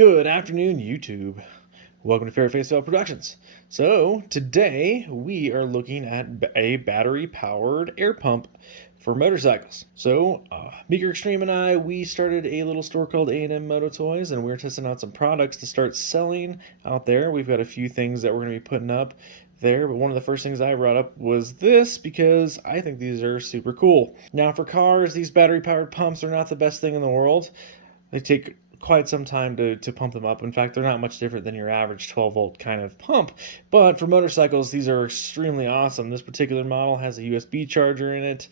Good afternoon, YouTube. Welcome to Fair Face Productions. So, today we are looking at a battery-powered air pump for motorcycles. So, Meeker Extreme and I, we started a little store called A&M Moto Toys, and we're testing out some products to start selling out there. We've got a few things that we're going to be putting up there, but one of the first things I brought up was this because I think these are super cool. Now, for cars, these battery-powered pumps are not the best thing in the world. They take quite some time to pump them up. In fact, they're not much different than your average 12 volt kind of pump. But for motorcycles, these are extremely awesome. This particular model has a USB charger in it,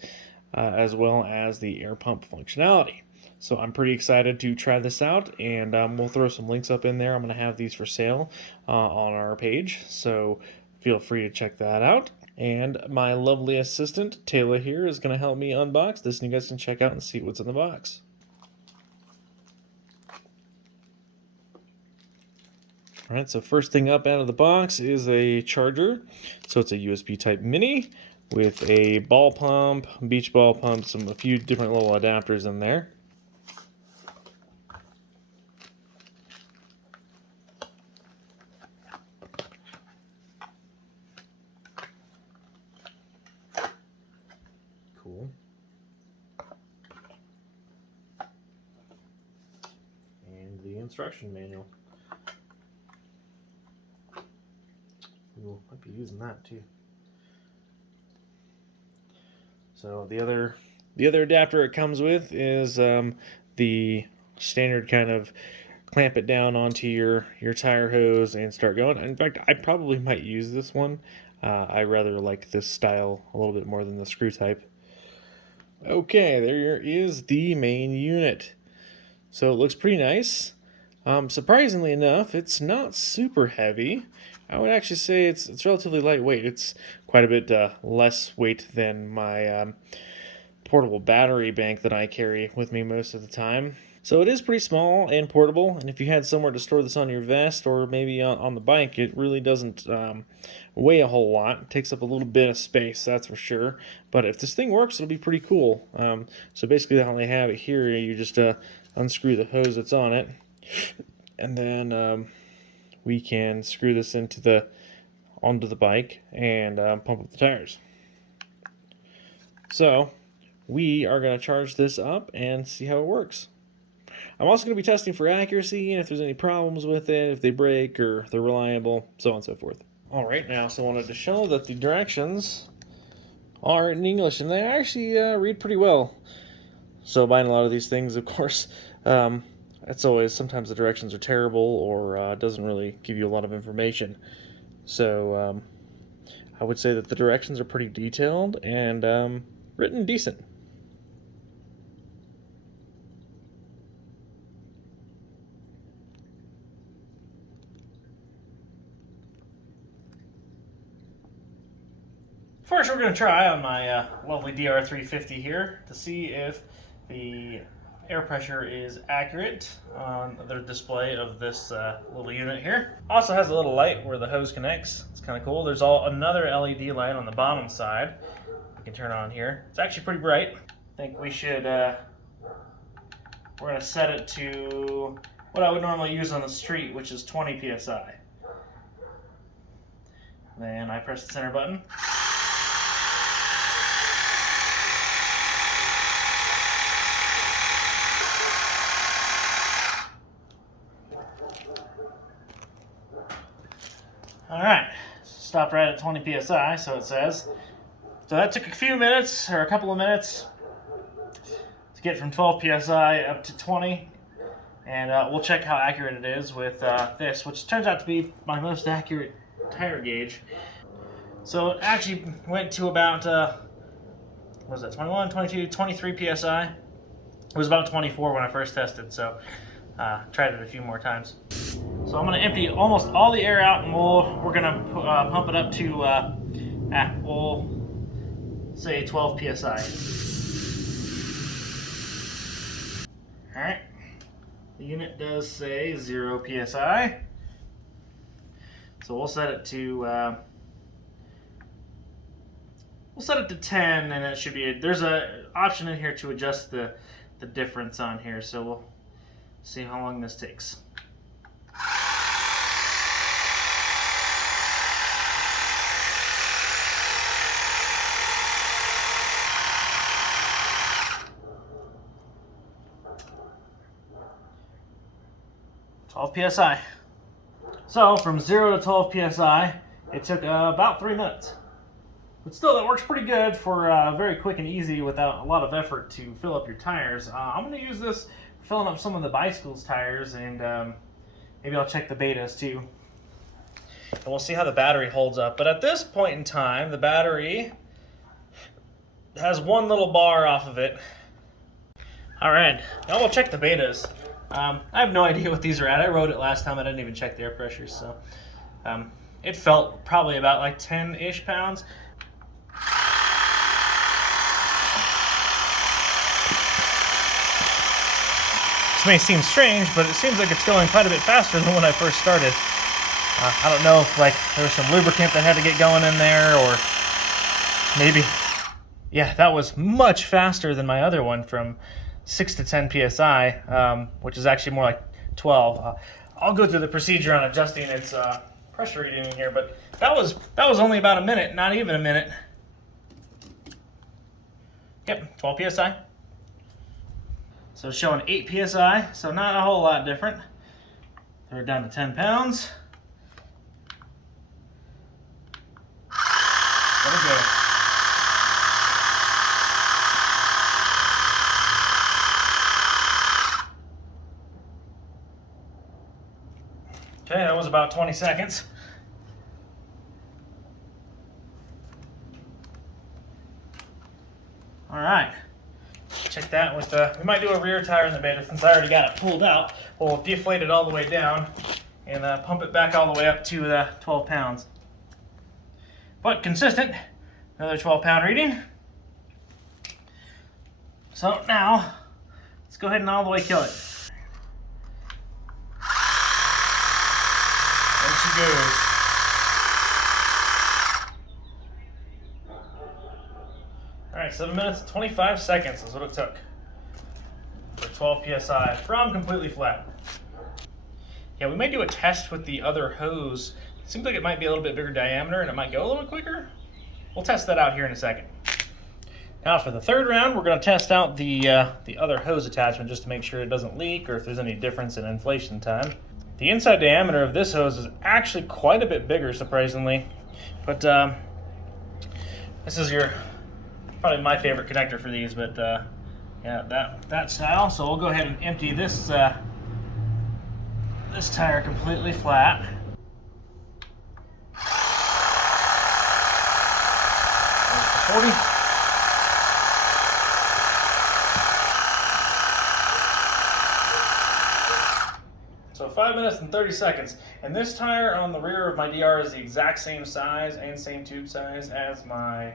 as well as the air pump functionality. So I'm pretty excited to try this out, and we'll throw some links up in there. I'm going to have these for sale on our page, so feel free to check that out. And my lovely assistant, Taylor here, is going to help me unbox this, and you guys can check out and see what's in the box. All right, so first thing up out of the box is a charger. So it's a USB type mini with a ball pump, beach ball pump, a few different little adapters in there. Cool. And the instruction manual. Might be using that too. So the other adapter it comes with is the standard kind of clamp it down onto your tire hose and start going. In fact, I probably might use this one. I rather like this style a little bit more than the screw type. Okay, there is the main unit. So it looks pretty nice. Surprisingly enough, it's not super heavy. I would actually say it's relatively lightweight. It's quite a bit less weight than my portable battery bank that I carry with me most of the time. So it is pretty small and portable, and if you had somewhere to store this on your vest or maybe on the bike, it really doesn't weigh a whole lot. It takes up a little bit of space, that's for sure. But if this thing works, it'll be pretty cool. So basically how they have it here, you just unscrew the hose that's on it, and then we can screw this onto the bike and pump up the tires. So we are going to charge this up and see how it works. I'm also going to be testing for accuracy and if there's any problems with it, if they break or they're reliable, so on and so forth. Alright, now so I wanted to show that the directions are in English, and they actually read pretty well. So buying a lot of these things, of course, it's always, sometimes the directions are terrible or doesn't really give you a lot of information. So I would say that the directions are pretty detailed and written decent. First, we're going to try on my lovely DR350 here to see if the air pressure is accurate on the display of this little unit here. Also has a little light where the hose connects. It's kind of cool. There's another LED light on the bottom side we can turn on here. It's actually pretty bright. I think we should, we're going to set it to what I would normally use on the street, which is 20 psi. Then I press the center button. Alright, stopped right at 20 psi, so it says. So that took a few minutes, or a couple of minutes, to get from 12 psi up to 20. And we'll check how accurate it is with this, which turns out to be my most accurate tire gauge. So it actually went to about, what was that, 21, 22, 23 psi. It was about 24 when I first tested, so tried it a few more times. So I'm going to empty almost all the air out, and we're going to pump it up to, we'll say 12 psi. Alright, the unit does say 0 psi. So we'll set it to, we'll set it to 10, and it should be, there's an option in here to adjust the difference on here, so we'll see how long this takes. 12 psi. So from 0 to 12 psi, it took about 3 minutes. But still, that works pretty good for very quick and easy without a lot of effort to fill up your tires. I'm going to use this for filling up some of the bicycle's tires, and maybe I'll check the betas too. And we'll see how the battery holds up. But at this point in time, the battery has one little bar off of it. All right, now we'll check the betas. I have no idea what these are at. I rode it last time. I didn't even check the air pressures, so it felt probably about like 10-ish pounds. This may seem strange, but it seems like it's going quite a bit faster than when I first started. I don't know if like there was some lubricant that had to get going in there, or maybe, yeah, that was much faster than my other one from 6 to 10 psi, which is actually more like 12. I'll go through the procedure on adjusting its pressure reading in here, but that was only about a minute, not even a minute. Yep, 12 psi. So it's showing 8 psi, so not a whole lot different. Throw it down to 10 pounds. Let it go. Okay, that was about 20 seconds. All right. Check that with we might do a rear tire in the beta since I already got it pulled out. We'll deflate it all the way down and pump it back all the way up to 12 pounds. But consistent, another 12-pound reading. So now, let's go ahead and all the way kill it. There she goes. All right, 7 minutes and 25 seconds is what it took for 12 psi from completely flat. Yeah, we might do a test with the other hose. It seems like it might be a little bit bigger diameter and it might go a little bit quicker. We'll test that out here in a second. Now for the third round, we're going to test out the other hose attachment just to make sure it doesn't leak or if there's any difference in inflation time. The inside diameter of this hose is actually quite a bit bigger, surprisingly. But this is probably my favorite connector for these, but yeah, that style. So we'll go ahead and empty this this tire completely flat. There's the 40. So 5 minutes and 30 seconds. And this tire on the rear of my DR is the exact same size and same tube size as my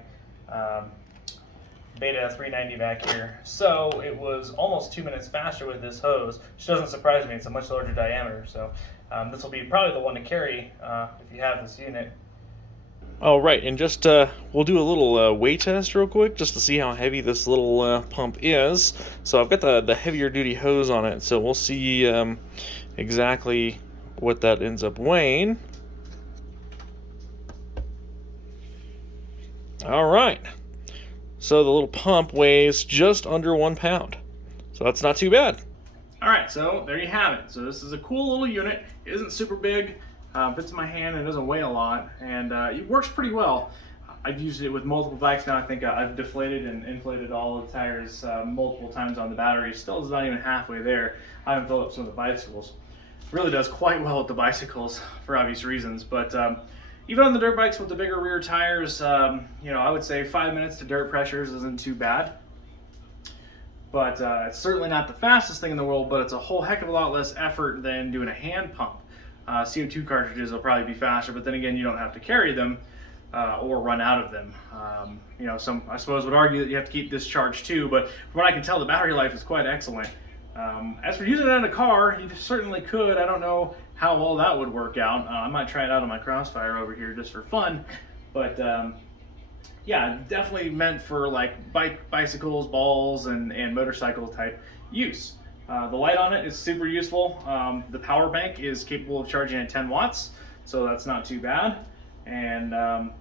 Beta 390 back here. So it was almost 2 minutes faster with this hose, which doesn't surprise me. It's a much larger diameter. So this will be probably the one to carry if you have this unit. Oh, right, and just we'll do a little weight test real quick just to see how heavy this little pump is. So I've got the heavier duty hose on it, so we'll see exactly what that ends up weighing. All right, so the little pump weighs just under 1 pound, so that's not too bad. All right, so there you have it. So this is a cool little unit. It isn't super big. Fits in my hand and doesn't weigh a lot, and it works pretty well. I've used it with multiple bikes now. I think I've deflated and inflated all of the tires multiple times on the battery. Still is not even halfway there. I haven't filled up some of the bicycles. It really does quite well with the bicycles for obvious reasons, but even on the dirt bikes with the bigger rear tires, you know, I would say 5 minutes to dirt pressures isn't too bad. But it's certainly not the fastest thing in the world, but it's a whole heck of a lot less effort than doing a hand pump. CO2 cartridges will probably be faster, but then again, you don't have to carry them or run out of them. You know, some I suppose would argue that you have to keep this charged too, but from what I can tell, the battery life is quite excellent. As for using it in a car, you certainly could. I don't know how well that would work out. I might try it out on my Crossfire over here just for fun, but yeah, definitely meant for like bicycles, balls, and motorcycle type use. The light on it is super useful. The power bank is capable of charging at 10 watts, so that's not too bad. And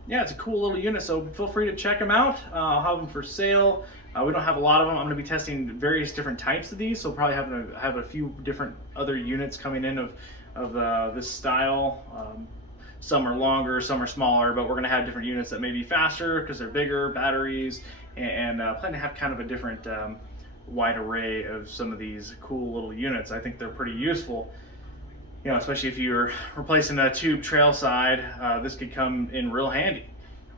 yeah, it's a cool little unit, so feel free to check them out. I'll have them for sale We don't have a lot of them. I'm going to be testing various different types of these, so probably have a few different other units coming in of this style. Some are longer, some are smaller, but we're going to have different units that may be faster because they're bigger, batteries, and plan to have kind of a different wide array of some of these cool little units. I think they're pretty useful. You know, especially if you're replacing a tube trail side, this could come in real handy.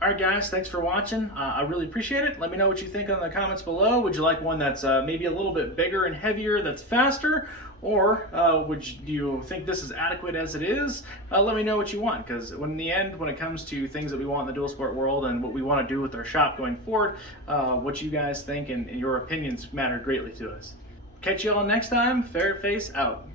All right, guys, thanks for watching. I really appreciate it. Let me know what you think in the comments below. Would you like one that's maybe a little bit bigger and heavier that's faster? Or do you think this is adequate as it is? Let me know what you want, because in the end, when it comes to things that we want in the dual sport world and what we want to do with our shop going forward, what you guys think and your opinions matter greatly to us. Catch you all next time. Ferret Face out.